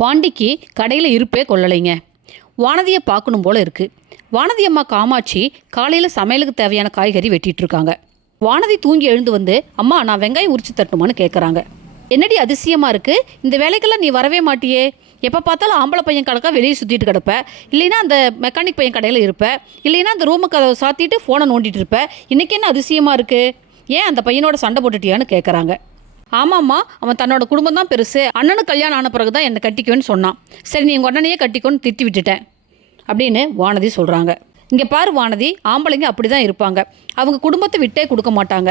பாண்டிக்கு கடையில் இருப்பே கொள்ளலைங்க. வானதியை பார்க்கணும் போல இருக்கு. வானதி அம்மா காமாட்சி காலையில் சமையலுக்கு தேவையான காய்கறி வெட்டிட்டு இருக்காங்க. வானதி தூங்கி எழுந்து வந்து, அம்மா நான் வெங்காயம் உரிச்சு தட்டுமான்னு கேட்குறாங்க. என்னடி அதிசயமாக இருக்குது, இந்த வேலைக்கெல்லாம் நீ வரவே மாட்டியே, எப்போ பார்த்தாலும் ஆம்பளை பையன் கணக்காக வெளியே சுற்றிட்டு கிடப்ப, இல்லைன்னா அந்த மெக்கானிக் பையன் கடையில் இருப்ப, இல்லைன்னா அந்த ரூமுக்கு அதை சாத்திட்டு ஃபோனை நோண்டிட்டு இருப்ப, இன்றைக்கி என்ன அதிசயமாக இருக்குது, ஏன் அந்த பையனோட சண்டை போட்டுட்டியான்னு கேட்குறாங்க. ஆமாம்மா, அவன் தன்னோட குடும்பம் தான் பெருசு, அண்ணனுக்கு கல்யாணம் ஆன பிறகு தான் என்னை கட்டிக்குவேன்னு சொன்னான், சரி நீ உங்கள் அண்ணனையே கட்டிக்கோன்னு திட்டி விட்டுட்டேன் அப்படின்னு வானதி சொல்கிறாங்க. இங்கே பாரு வானதி, ஆம்பளைங்க அப்படி தான் இருப்பாங்க, அவங்க குடும்பத்தை விட்டே கொடுக்க மாட்டாங்க,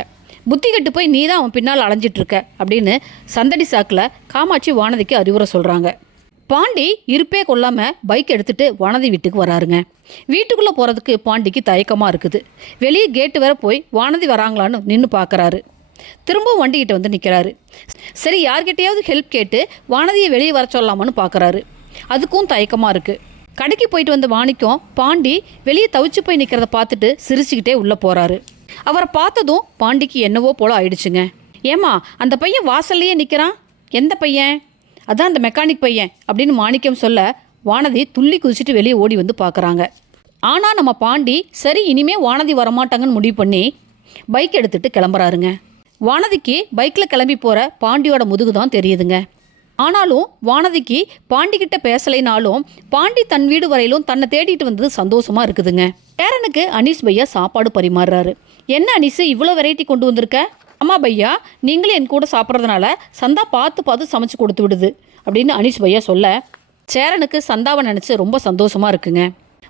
புத்தி கெட்டு போய் நீ தான் அவன் பின்னால் அலைஞ்சிட்ருக்க அப்படின்னு சந்தடி சாக்கில் காமாட்சி வானதிக்கு அறிவுரை சொல்கிறாங்க. பாண்டி இருப்பே கொள்ளாமல் பைக் எடுத்துகிட்டு வானதி வீட்டுக்கு வராருங்க. வீட்டுக்குள்ளே போகிறதுக்கு பாண்டிக்கு தயக்கமாக இருக்குது. வெளியே கேட்டு வர போய் வானதி வராங்களான்னு நின்று பார்க்குறாரு. திரும்பவும் வண்டிக்கிட்ட வந்து நிற்கிறாரு. சரி யார்கிட்டையாவது ஹெல்ப் கேட்டு வானதியை வெளியே வர சொல்லலாமான்னு பார்க்குறாரு. அதுக்கும் தயக்கமாக இருக்குது. கடைக்கு போயிட்டு வந்த வாணிக்கும் பாண்டி வெளியே தவிச்சு போய் நிற்கிறத பார்த்துட்டு சிரிச்சுக்கிட்டே உள்ளே போகிறாரு. அவரை பார்த்ததும் பாண்டிக்கு என்னவோ போல ஆயிடுச்சுங்க. ஏமா அந்த பையன் வாசல்லையே நிற்கிறான், எந்த பையன், அதான் அந்த மெக்கானிக் பையன் அப்படின்னு மாணிக்கம் சொல்ல வானதி துள்ளி குதிச்சுட்டு வெளியே ஓடி வந்து பார்க்குறாங்க. ஆனால் நம்ம பாண்டி சரி இனிமே வானதி வரமாட்டாங்கன்னு முடிவு பண்ணி பைக் எடுத்துகிட்டு கிளம்புறாருங்க. வானதிக்கு பைக்கில் கிளம்பி போகிற பாண்டியோட முதுகு தான் தெரியுதுங்க. ஆனாலும் வானதிக்கு பாண்டிக்கிட்ட பேசலைனாலும் பாண்டி தன் வீடு வரையிலும் தன்னை தேடிட்டு வந்தது சந்தோஷமாக இருக்குதுங்க. பேரனுக்கு அனீஸ் பையா சாப்பாடு பரிமாறுறாரு. என்ன அனீஸ் இவ்வளோ வெரைட்டி கொண்டு வந்திருக்க? அம்மா பையா, நீங்களே என் கூட சாப்பிட்றதுனால சந்தா பார்த்து பார்த்து சமைச்சு கொடுத்து விடுது அப்படின்னு அனீஸ் பையா சொல்ல சேரனுக்கு சந்தாவை நினச்சி ரொம்ப சந்தோஷமாக இருக்குங்க.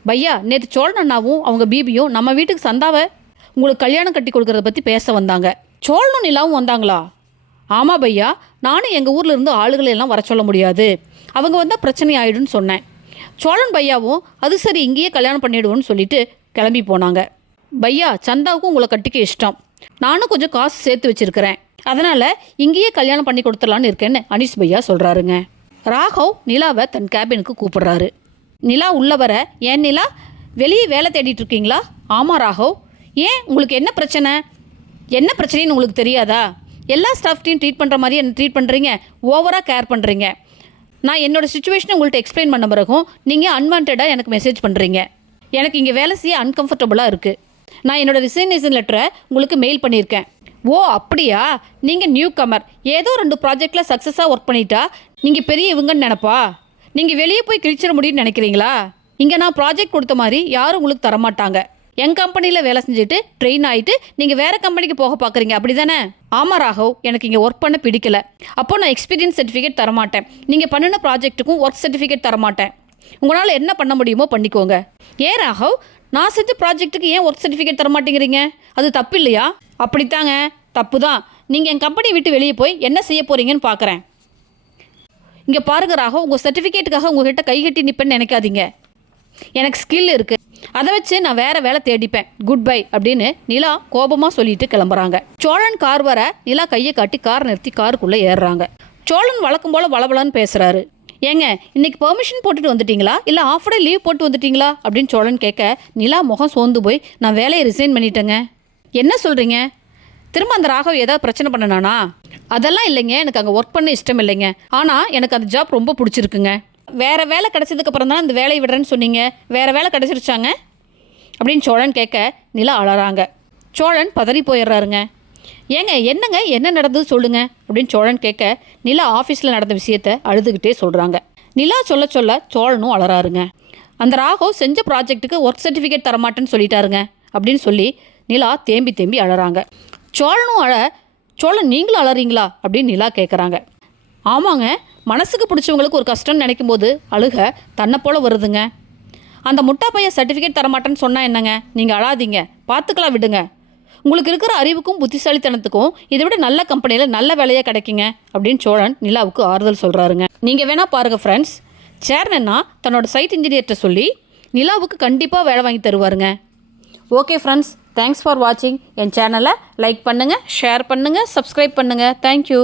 பையா, நேற்று சோழன் அண்ணாவும் அவங்க பீபியும் நம்ம வீட்டுக்கு சந்தாவை உங்களுக்கு கல்யாணம் கட்டி கொடுக்கறத பற்றி பேச வந்தாங்க. சோழனும் நிலாவும் வந்தாங்களா? ஆமாம் பையா, நானும் எங்கள் ஊரில் இருந்து ஆளுகளெல்லாம் வர சொல்ல முடியாது, அவங்க வந்தால் பிரச்சனை ஆகிடுன்னு சொன்னேன். சோழன் பையாவும் அது சரி இங்கேயே கல்யாணம் பண்ணிவிடுவோன்னு சொல்லிட்டு கிளம்பி போனாங்க. பையா, சந்தாவுக்கும் உங்களை கட்டிக்க இஷ்டம், நானும் கொஞ்சம் காசு சேர்த்து வச்சுருக்கிறேன், அதனால் இங்கேயே கல்யாணம் பண்ணி கொடுத்துடலான்னு இருக்கேன்னு அனீஸ் பையா சொல்கிறாருங்க. ராகவ் நிலாவை தன் கேபினுக்கு கூப்பிடுறாரு. நிலா உள்ள வர, ஏன் நிலா வெளியே வேலை தேடிட்டு இருக்கீங்களா? ஆமாம் ராகவ். ஏன், உங்களுக்கு என்ன பிரச்சனை? என்ன பிரச்சனைன்னு உங்களுக்கு தெரியாதா? எல்லா ஸ்டாஃப்டையும் ட்ரீட் பண்ணுற மாதிரி என்ன ட்ரீட் பண்ணுறீங்க, ஓவராக கேர் பண்ணுறீங்க. நான் என்னோடய சுச்சுவேஷனை உங்கள்கிட்ட எக்ஸ்பிளைன் பண்ண பிறகும் நீங்கள் அன்வான்டாக எனக்கு மெசேஜ் பண்ணுறீங்க. எனக்கு இங்கே வேலை செய்ய அன்கம்ஃபர்டபுளாக இருக்குது. நான் என்னோடய ரிசைனேஷன் லெட்டரை உங்களுக்கு மெயில் பண்ணியிருக்கேன். ஓ அப்படியா, நீங்கள் நியூ கமர், ஏதோ 2 ப்ராஜெக்டில் சக்ஸஸாக ஒர்க் பண்ணிட்டா நீங்கள் பெரிய இவங்கன்னு நினப்பா? நீங்கள் வெளியே போய் கிழிச்சிட முடியும்னு நினைக்கிறீங்களா? இங்கே நான் ப்ராஜெக்ட் கொடுத்த மாதிரி யாரும் உங்களுக்கு தரமாட்டாங்க. என் கம்பெனியில் வேலை செஞ்சுட்டு ட்ரெயின் ஆகிட்டு நீங்கள் வேறு கம்பெனிக்கு போக பார்க்குறீங்க, அப்படி தானே? ஆமாம் ராகவ், எனக்கு இங்கே ஒர்க் பண்ண பிடிக்கல. அப்போ நான் எக்ஸ்பீரியன்ஸ் சர்டிஃபிகேட் தரமாட்டேன், நீங்கள் பண்ணின ப்ராஜெக்ட்டுக்கும் ஒர்க் சர்டிஃபிகேட் தரமாட்டேன். உங்களால் என்ன பண்ண முடியுமோ பண்ணிக்கோங்க. ஏன் ராகவ், நான் செஞ்ச ப்ராஜெக்ட்டுக்கு ஏன் ஒர்க் சர்டிஃபிகேட் தரமாட்டேங்கிறீங்க? அது தப்பு இல்லையா? அப்படித்தாங்க, தப்பு தான். நீங்கள் என் கம்பெனி விட்டு வெளியே போய் என்ன செய்ய போகிறீங்கன்னு பார்க்குறேன். இங்கே பாருங்க ராகவ், உங்கள் சர்டிஃபிகேட்டுக்காக உங்கள்கிட்ட கைகட்டி நிற்பேன்னு நினைக்காதீங்க. எனக்கு ஸ்கில் இருக்குது, அதை வச்சு நான் வேறு வேலை தேடிப்பேன். குட் பை அப்படின்னு நிலா கோபமாக சொல்லிட்டு கிளம்புறாங்க. சோழன் கார் வர நிலா கையை காட்டி கார் நிறுத்தி காருக்குள்ளே ஏறுறாங்க. சோழன் வழக்கம் போல் வளவலன்னு பேசுகிறாரு. ஏங்க, இன்றைக்கி பெர்மிஷன் போட்டுட்டு வந்துட்டீங்களா, இல்லை ஆஃப் டே லீவ் போட்டு வந்துட்டீங்களா அப்படின்னு சோழன் கேட்க நிலா முகம் சோர்ந்து போய் நான் வேலையை ரிசைன் பண்ணிட்டேங்க. என்ன சொல்கிறீங்க? திரும்ப அந்த ராகவ் ஏதாவது பிரச்சனை பண்ணனானா? அதெல்லாம் இல்லைங்க, எனக்கு அங்கே ஒர்க் பண்ண இஷ்டம் இல்லைங்க, ஆனால் எனக்கு அந்த ஜாப் ரொம்ப பிடிச்சிருக்குங்க. வேறு வேலை கிடச்சதுக்கப்புறம் தான் இந்த வேலையை விடுறேன்னு சொன்னீங்க, வேறு வேலை கிடச்சிருச்சாங்க அப்படின்னு சோழன் கேட்க நிலா அழறாங்க. சோழன் பதறி போயிடுறாருங்க. ஏங்க என்னங்க, என்ன நடந்தது சொல்லுங்கள் அப்படின்னு சோழன் கேட்க நிலா ஆஃபீஸில் நடந்த விஷயத்தை அழுதுகிட்டே சொல்கிறாங்க. நிலா சொல்ல சொல்ல சோழனும் அழறாருங்க. அந்த ராகவ் செஞ்ச ப்ராஜெக்ட்டுக்கு ஒர்க் சர்டிஃபிகேட் தரமாட்டேன்னு சொல்லிட்டாருங்க அப்படின்னு சொல்லி நிலா தேம்பி தேம்பி அழறாங்க. சோழனும் சோழன் நீங்களும் அழறீங்களா அப்படின்னு நிலா கேட்குறாங்க. ஆமாங்க, மனசுக்கு பிடிச்சவங்களுக்கு ஒரு கஷ்டம்னு நினைக்கும் போது அழுக தன்னை போல் வருதுங்க. அந்த முட்டா பையன் சர்டிஃபிகேட் தரமாட்டேன்னு சொன்னால் என்னங்க, நீங்கள் அழாதீங்க, பார்த்துக்கலாம் விடுங்க. உங்களுக்கு இருக்கிற அறிவுக்கும் புத்திசாலித்தனத்துக்கும் இதை விட நல்ல கம்பெனியில் நல்ல வேலையாக கிடைக்குங்க அப்படின்னு சோழன் நிலாவுக்கு ஆறுதல் சொல்கிறாருங்க. நீங்கள் வேணால் பாருங்கள் ஃப்ரெண்ட்ஸ், சேர்னன்னா தன்னோட சைட் இன்ஜினியர்கிட்ட சொல்லி நிலாவுக்கு கண்டிப்பாக வேலை வாங்கி தருவாருங்க. ஓகே ஃப்ரெண்ட்ஸ், தேங்க்ஸ் ஃபார் வாட்சிங். என் சேனலை லைக் பண்ணுங்கள், ஷேர் பண்ணுங்கள், சப்ஸ்கிரைப் பண்ணுங்கள். தேங்க்யூ.